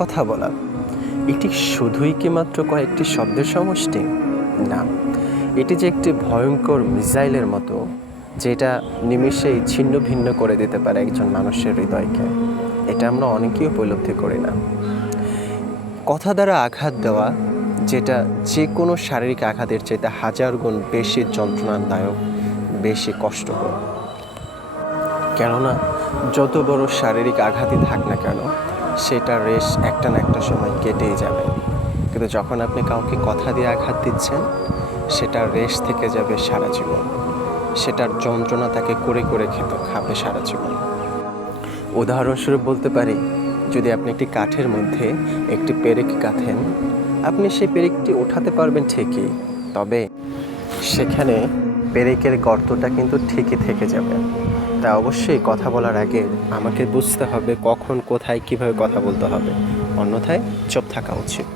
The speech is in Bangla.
কথা বলা এটি শুধুই কি মাত্র কয়েকটি শব্দের সমষ্টি? না, এটি যে একটি ভয়ঙ্কর মিসাইলের মতো, যেটা নিমেষেই ছিন্ন ভিন্ন করে দিতে পারে একজন মানুষের হৃদয়কে। এটা আমরা অনেকেই উপলব্ধি করি না। কথা দ্বারা আঘাত দেওয়া, যেটা যে কোনো শারীরিক আঘাতের চাইতে হাজার গুণ বেশি যন্ত্রণাদায়ক, বেশি কষ্টকর। কেননা যত বড় শারীরিক আঘাতই থাক না কেন, সেটার রেশ একটা না একটা সময় কেটেই যাবে। কিন্তু যখন আপনি কাউকে কথা দিয়ে আঘাত দিচ্ছেন, সেটার রেশ থেকে যাবে সারা জীবন। সেটার যন্ত্রণা তাকে করে করে খাবে সারা জীবন। উদাহরণস্বরূপ বলতে পারি, যদি আপনি একটি কাঠের মধ্যে একটি পেরেক গাঁথেন, আপনি সেই পেরেকটি ওঠাতে পারবেন ঠিকই, তবে সেখানে পেরেকের গর্তটা কিন্তু ঠিকই থেকে যাবে। তা অবশ্যই কথা বলার আগে আমাকে বুঝতে হবে কখন, কোথায়, কিভাবে কথা বলতে হবে, অন্যথায় চুপ থাকা উচিত।